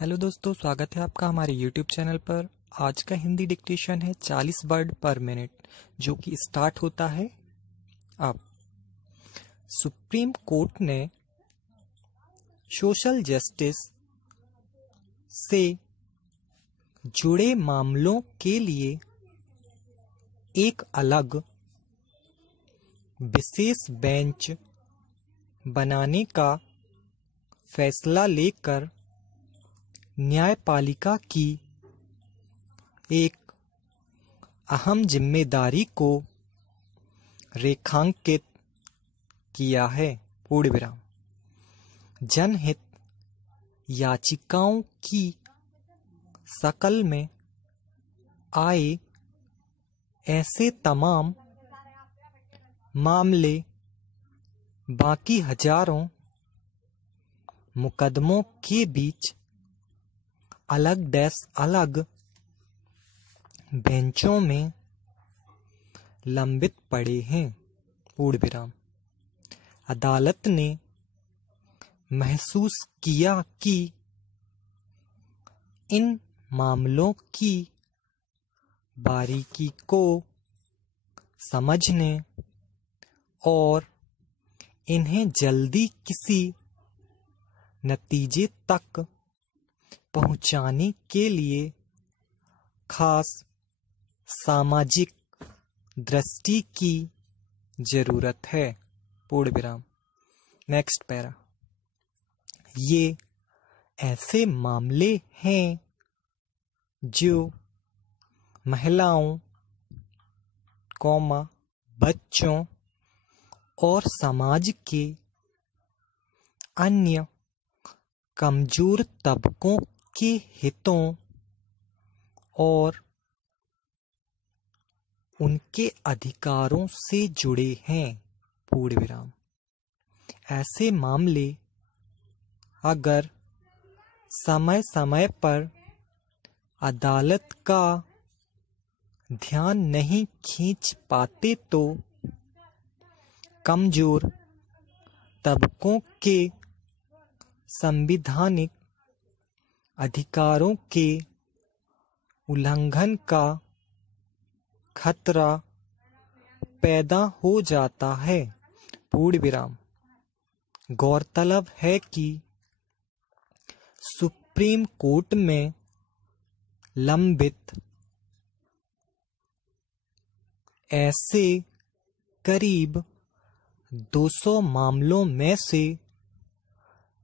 Hello दोस्तों, स्वागत है आपका हमारे यूट्यूब चैनल पर। आज का हिंदी डिक्टेशन है 40 वर्ड पर मिनट, जो कि स्टार्ट होता है अब। सुप्रीम कोर्ट ने सोशल जस्टिस से जुड़े मामलों के लिए एक अलग विशेष बेंच बनाने का फैसला लेकर न्यायपालिका की एक अहम जिम्मेदारी को रेखांकित किया है। पूर्ण विराम। जनहित याचिकाओं की शकल में आए ऐसे तमाम मामले बाकी हजारों मुकदमों के बीच अलग बेंचों में लंबित पड़े हैं। पूर्ण विराम। अदालत ने महसूस किया कि इन मामलों की बारीकी को समझने और इन्हें जल्दी किसी नतीजे तक पहुंचाने के लिए खास सामाजिक दृष्टि की जरूरत है। पूर्ण विराम। Next para. ये ऐसे मामले हैं जो महिलाओं, बच्चों और समाज के अन्य कमजोर तबकों के हितों और उनके अधिकारों से जुड़े हैं। पूर्ण विराम। ऐसे मामले अगर समय समय पर अदालत का ध्यान नहीं खींच पाते तो कमजोर तबकों के संवैधानिक अधिकारों के उल्लंघन का खतरा पैदा हो जाता है। पूर्ण विराम। गौरतलब है कि सुप्रीम कोर्ट में लंबित ऐसे करीब 200 मामलों में से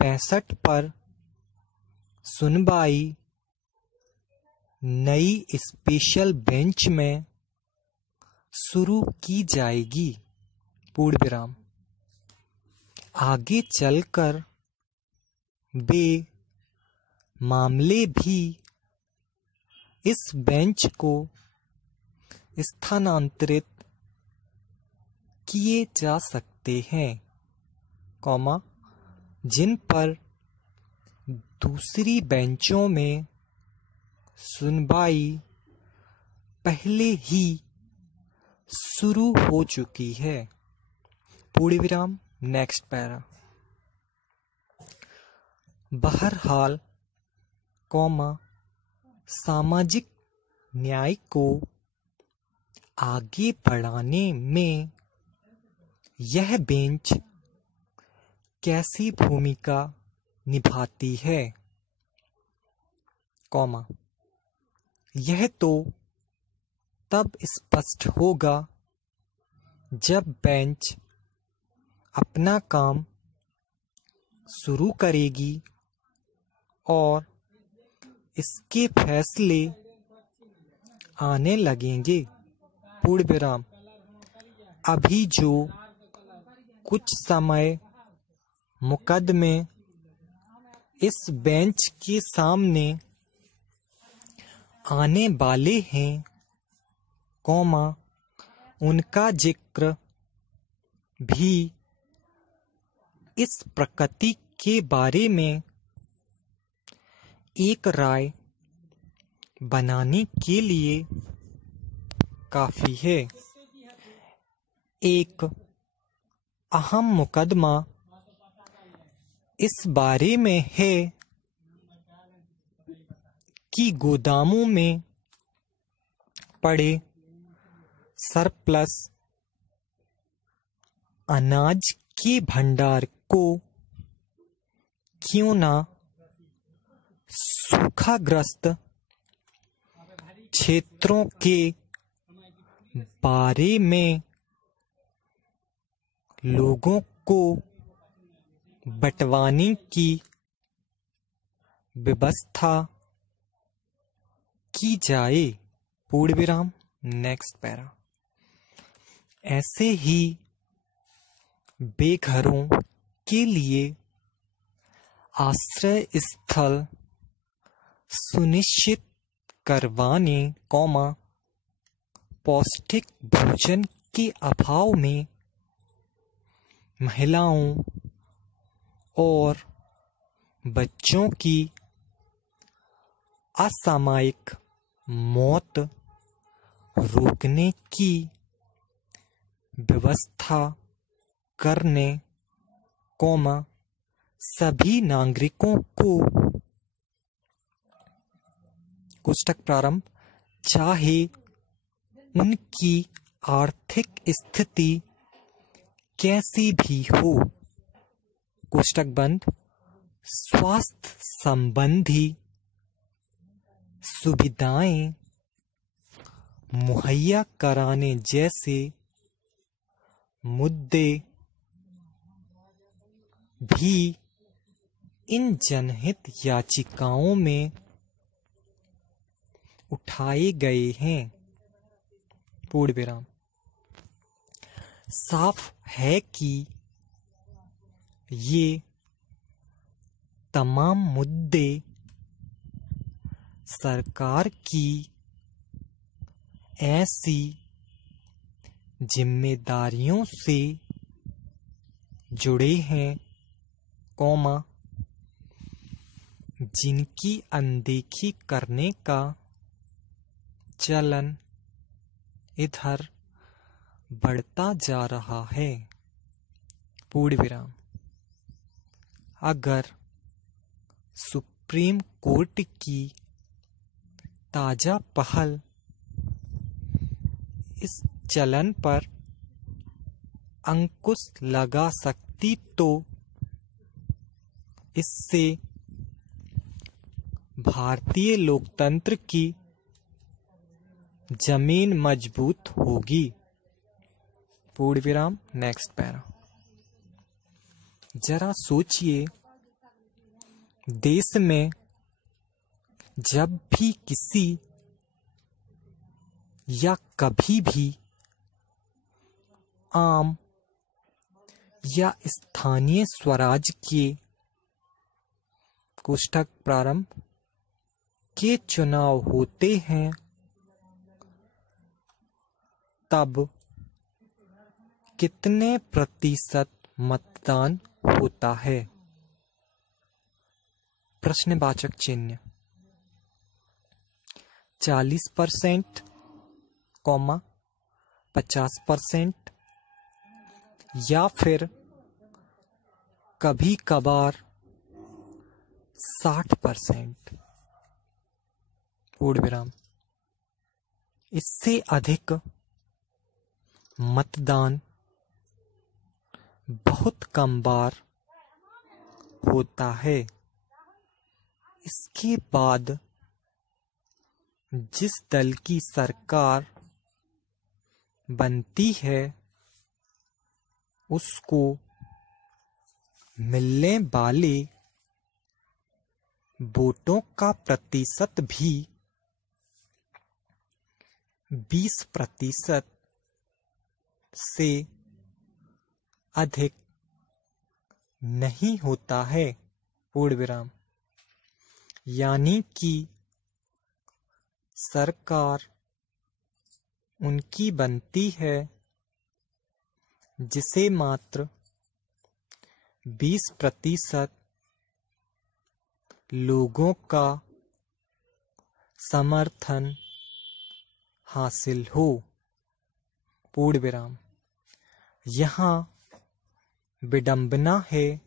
65 पर सुनवाई नई स्पेशल बेंच में शुरू की जाएगी। पूर्ण विराम। आगे चलकर वे मामले भी इस बेंच को स्थानांतरित किए जा सकते हैं, जिन पर दूसरी बेंचों में सुनवाई पहले ही शुरू हो चुकी है। पूर्ण विराम। Next para. बहरहाल, सामाजिक न्याय को आगे बढ़ाने में यह बेंच कैसी भूमिका निभाती है, यह तो तब स्पष्ट होगा जब बेंच अपना काम शुरू करेगी और इसके फैसले आने लगेंगे। पूर्ण विराम। अभी जो कुछ समय मुकदमे इस बेंच के सामने आने वाले हैं, उनका जिक्र भी इस प्रकृति के बारे में एक राय बनाने के लिए काफी है। एक अहम मुकदमा इस बारे में है कि गोदामों में पड़े सरप्लस अनाज के भंडार को क्यों ना सूखाग्रस्त क्षेत्रों के बारे में लोगों को बंटवाने की व्यवस्था की जाए। पूर्ण विराम। Next para. ऐसे ही बेघरों के लिए आश्रय स्थल सुनिश्चित करवाने, पौष्टिक भोजन के अभाव में महिलाओं और बच्चों की असामयिक मौत रोकने की व्यवस्था करने, सभी नागरिकों को कोष्टक प्रारंभ, चाहे उनकी आर्थिक स्थिति कैसी भी हो, कोष्टक बंद, स्वास्थ्य संबंधी सुविधाएं मुहैया कराने जैसे मुद्दे भी इन जनहित याचिकाओं में उठाए गए हैं। पूर्ण विराम। साफ है कि ये तमाम मुद्दे सरकार की ऐसी जिम्मेदारियों से जुड़े हैं, जिनकी अनदेखी करने का चलन इधर बढ़ता जा रहा है। पूर्ण विराम। अगर सुप्रीम कोर्ट की ताजा पहल इस चलन पर अंकुश लगा सकती तो इससे भारतीय लोकतंत्र की जमीन मजबूत होगी। पूर्ण विराम। Next para. जरा सोचिए, देश में जब भी किसी या कभी भी आम या स्थानीय स्वराज के कोष्टक प्रारंभ के चुनाव होते हैं, तब कितने प्रतिशत मतदान होता है? प्रश्नवाचक चिन्ह। 40%, 50% या फिर कभी कभार 60%। पूर्ण विराम। इससे अधिक मतदान बहुत कम बार होता है। इसके बाद जिस दल की सरकार बनती है उसको मिलने वाले वोटों का प्रतिशत भी 20% से अधिक नहीं होता है। पूर्ण विराम। यानी कि सरकार उनकी बनती है जिसे मात्र 20% लोगों का समर्थन हासिल हो। पूर्ण विराम। यहाँ विडंबना है,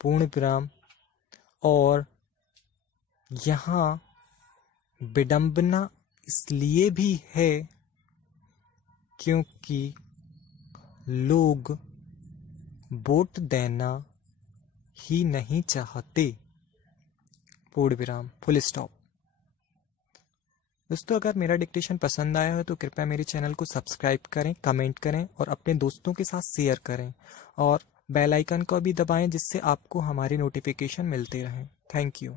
पूर्ण विराम, और यहाँ विडंबना इसलिए भी है क्योंकि लोग वोट देना ही नहीं चाहते। पूर्ण विराम, फुल स्टॉप। दोस्तों, अगर मेरा डिक्टेशन पसंद आया हो तो कृपया मेरे चैनल को सब्सक्राइब करें, कमेंट करें और अपने दोस्तों के साथ शेयर करें और बेल आइकन को भी दबाएं जिससे आपको हमारे नोटिफिकेशन मिलते रहें। Thank you.